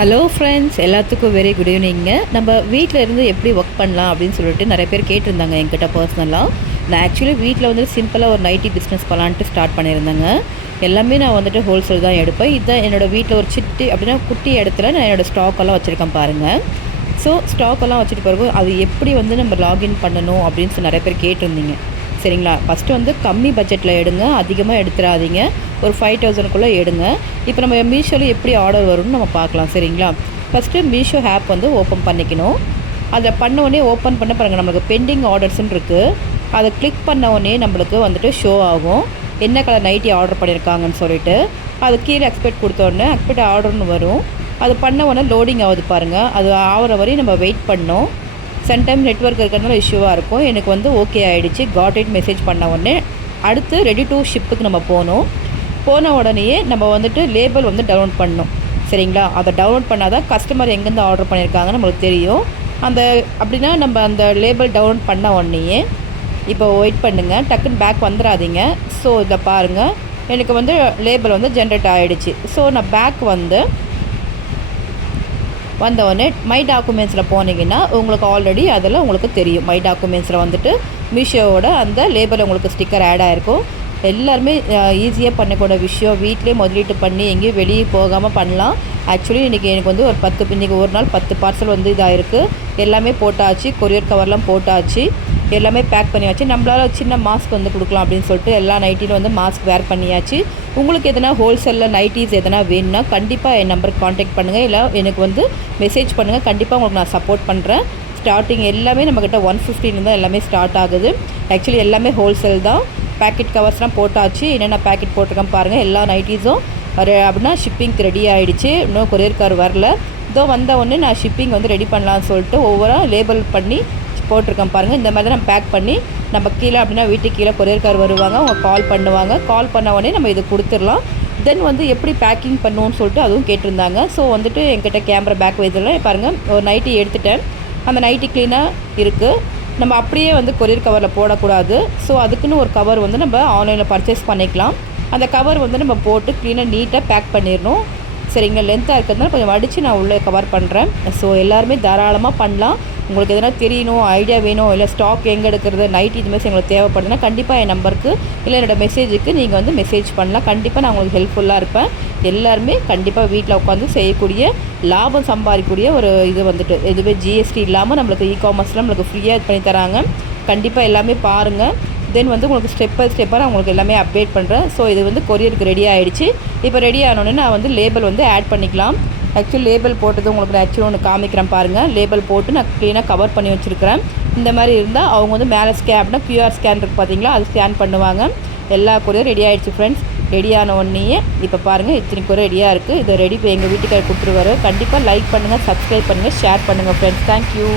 Hello friends, எல்லாத்துக்கும் very good evening. நம்ம வீட்டில் இருந்து எப்படி ஒர்க் பண்ணலாம் அப்படின்னு சொல்லிட்டு நிறைய பேர் கேட்டிருந்தாங்க என்கிட்ட பர்சனலாக. நான் ஆக்சுவலி வீட்டில் வந்து சிம்பிளாக ஒரு நைட்டி பிஸ்னஸ் பண்ணலான்ட்டு ஸ்டார்ட் பண்ணியிருந்தேங்க. எல்லாமே நான் வந்துட்டு ஹோல்சேல் தான் எடுப்பேன். இதுதான் என்னோடய வீட்டில் ஒரு சிட்டி அப்படின்னா குட்டி இடத்துல நான் என்னோடய ஸ்டாக்கெல்லாம் வச்சுருக்கேன் பாருங்கள். ஸோ ஸ்டாக்கெல்லாம் வச்சுட்டு பிறகு அது எப்படி வந்து நம்ம லாகின் பண்ணணும் அப்படின்னு சொல்லி நிறைய பேர் கேட்டிருந்தீங்க. சரிங்களா? ஃபஸ்ட்டு வந்து கம்மி பட்ஜெட்டில் எடுங்க, அதிகமாக எடுத்துடாதீங்க. ஒரு 5000க்குள்ளே எடுங்க. இப்போ நம்ம மீஷோவில் எப்படி ஆர்டர் வரும்னு நம்ம பார்க்கலாம். சரிங்களா? ஃபஸ்ட்டு மீஷோ ஆப் வந்து ஓப்பன் பண்ணிக்கணும். அதை பண்ண உடனே ஓப்பன் பண்ண பாருங்கள், நம்மளுக்கு பெண்டிங் ஆர்டர்ஸ்ன்னு இருக்குது. அதை கிளிக் பண்ண உடனே நம்மளுக்கு வந்துட்டு ஷோ ஆகும் என்ன கலர் நைட்டி ஆர்டர் பண்ணியிருக்காங்கன்னு சொல்லிட்டு. அது கீழே எக்ஸ்பெக்ட் கொடுத்த உடனே எக்ஸ்பெக்ட் ஆர்டர்னு வரும். அது பண்ண உடனே லோடிங் ஆகுது பாருங்கள். அது ஆகிற வரையும் நம்ம வெயிட் பண்ணோம். சம்டைம் நெட்வொர்க் இருக்கிறதுனால இஷ்யூவாக இருக்கும். எனக்கு வந்து ஓகே ஆகிடுச்சு. காட் இட் மெசேஜ் பண்ண உடனே அடுத்து ரெடி டு ஷிப்புக்கு நம்ம போகணும். போன உடனேயே நம்ம வந்துட்டு லேபிள் வந்து டவுன்லோட் பண்ணணும். சரிங்களா? அதை டவுன்லோட் பண்ணால் தான் கஸ்டமர் எங்கேருந்து ஆர்டர் பண்ணியிருக்காங்கன்னு நம்மளுக்கு தெரியும். அந்த அப்படின்னா நம்ம அந்த லேபிள் டவுன்லோட் பண்ண உடனேயே இப்போ வெயிட் பண்ணுங்கள், டக்குன்னு பேக் வந்துடாதீங்க. ஸோ இதை பாருங்கள், எனக்கு வந்து லேபிள் வந்து ஜென்ரேட் ஆகிடுச்சு. ஸோ நான் பேக் வந்து வந்தவுடனே மை டாக்குமெண்ட்ஸில் போனீங்கன்னா உங்களுக்கு ஆல்ரெடி அதில் உங்களுக்கு தெரியும். மை டாக்குமெண்ட்ஸில் வந்துட்டு மீஷோவோட அந்த லேபிள் உங்களுக்கு ஸ்டிக்கர் ஆட் ஆகிருக்கும். எல்லாருமே ஈஸியாக பண்ணக்கூடிய விஷயம். வீட்டிலே முதலீட்டு பண்ணி எங்கேயும் வெளியே போகாமல் பண்ணலாம். ஆக்சுவலி இன்றைக்கி எனக்கு வந்து ஒரு 10 இன்றைக்கி ஒரு நாள் 10 பார்சல் வந்து இதாகிருக்கு. எல்லாமே போட்டாச்சு, கொரியர் கவர்லாம் போட்டாச்சு, எல்லாமே பேக் பண்ணியாச்சு. நம்மளால் சின்ன மாஸ்க் வந்து கொடுக்கலாம் அப்படின்னு சொல்லிட்டு எல்லா நைட்டிலும் வந்து மாஸ்க் வேர் பண்ணியாச்சு. உங்களுக்கு எதனா ஹோல்சேலில் நைட்டிஸ் எதனா வேணும்னா கண்டிப்பாக என் நம்பருக்கு காண்டாக்ட் பண்ணுங்கள், இல்லை எனக்கு வந்து மெசேஜ் பண்ணுங்கள். கண்டிப்பாக உங்களுக்கு நான் சப்போர்ட் பண்ணுறேன். ஸ்டார்டிங் எல்லாமே நம்மக்கிட்ட 150 தான் எல்லாமே ஸ்டார்ட் ஆகுது. ஆக்சுவலி எல்லாமே ஹோல்சேல் தான். பேக்கெட் கவர்ஸ்லாம் போட்டாச்சு. என்னென்ன பேக்கெட் போட்டிருக்கேன் பாருங்கள். எல்லா நைட்டிஸும் அப்படின்னா ஷிப்பிங்க்கு ரெடி ஆகிடுச்சு. இன்னும் கொரியர் கார் வரல. இதோ வந்த உடனே நான் ஷிப்பிங் வந்து ரெடி பண்ணலான்னு சொல்லிட்டு ஒவ்வொரு லேபிள் பண்ணி போட்டிருக்கேன் பாருங்கள். இந்த மாதிரி தான் நம்ம பேக் பண்ணி நம்ம கீழே அப்படின்னா வீட்டுக்கு கீழே கொரியர் கார் வருவாங்க, அவங்க கால் பண்ணுவாங்க. கால் பண்ண உடனே நம்ம இது கொடுத்துடலாம். தென் வந்து எப்படி பேக்கிங் பண்ணுவோன்னு சொல்லிட்டு அதுவும் கேட்டிருந்தாங்க. ஸோ வந்துட்டு என்கிட்ட கேமரா பேக் வைத்தலாம் பாருங்கள். ஒரு நைட்டி எடுத்துட்டேன். அந்த நைட்டி க்ளீனாக இருக்குது. நம்ம அப்படியே வந்து கொரியர் கவரில் போடக்கூடாது. ஸோ அதுக்குன்னு ஒரு கவர் வந்து நம்ம ஆன்லைனில் பர்ச்சேஸ் பண்ணிக்கலாம். அந்த கவர் வந்து நம்ம போட்டு க்ளீனாக நீட்டாக பேக் பண்ணிடணும். சரிங்களா? லென்த்தாக இருக்கிறதுனால கொஞ்சம் அடித்து நான் உள்ளே கவர் பண்ணுறேன். ஸோ எல்லாருமே தாராளமாக பண்ணலாம். உங்களுக்கு எதனா தெரியணும், ஐடியா வேணும், இல்லை ஸ்டாக் எங்கே எடுக்கிறது, நைட் இதுமாதிரி எங்களுக்கு தேவைப்படுதுன்னா கண்டிப்பாக என் நம்பருக்கு இல்லை என்னோடய மெசேஜுக்கு நீங்கள் வந்து மெசேஜ் பண்ணலாம். கண்டிப்பாக நான் உங்களுக்கு ஹெல்ப்ஃபுல்லாக இருப்பேன். எல்லாருமே கண்டிப்பாக வீட்டில் உட்காந்து செய்யக்கூடிய, லாபம் சம்பாதிக்கக்கூடிய ஒரு இது வந்துட்டு எதுவே ஜிஎஸ்டி இல்லாமல் நம்மளுக்கு இ-காமர்ஸில் நம்மளுக்கு ஃப்ரீயாக பண்ணி தராங்க. கண்டிப்பாக எல்லாமே பாருங்கள். தென் வந்து உங்களுக்கு ஸ்டெப் பை ஸ்டெப்பாக நான் உங்களுக்கு எல்லாமே அப்டேட் பண்ணுறேன். ஸோ இது வந்து கொரியருக்கு ரெடி ஆகிடுச்சு. இப்போ ரெடி ஆனோடனே நான் வந்து லேபிள் வந்து ஆட் பண்ணிக்கலாம். ஆக்சுவலி லேபிள் போட்டது உங்களுக்கு நான் ஆக்சுவலி ஒன்று காமிக்கிறேன் பாருங்கள். லேபிள் போட்டு நான் க்ளீனாக கவர் பண்ணி வச்சுருக்கிறேன். இந்த மாதிரி இருந்தால் அவங்க வந்து மேலே ஸ்கேப்னா QR ஸ்கேன் இருக்குது பார்த்தீங்களா, அது ஸ்கேன் பண்ணுவாங்க. எல்லா கொரியரும் ரெடி ஆகிடுச்சு ஃப்ரெண்ட்ஸ். ரெடியான உடனேயே இப்போ பாருங்கள் இத்தனை கொரியர் ரெடியாக இருக்குது. இதை ரெடி இப்போ எங்கள் வீட்டுக்கு கொடுத்துருவாரு. கண்டிப்பாக லைக் பண்ணுங்கள், சப்ஸ்கிரைப் பண்ணுங்கள், ஷேர் பண்ணுங்கள் ஃப்ரெண்ட்ஸ். தேங்க்யூ.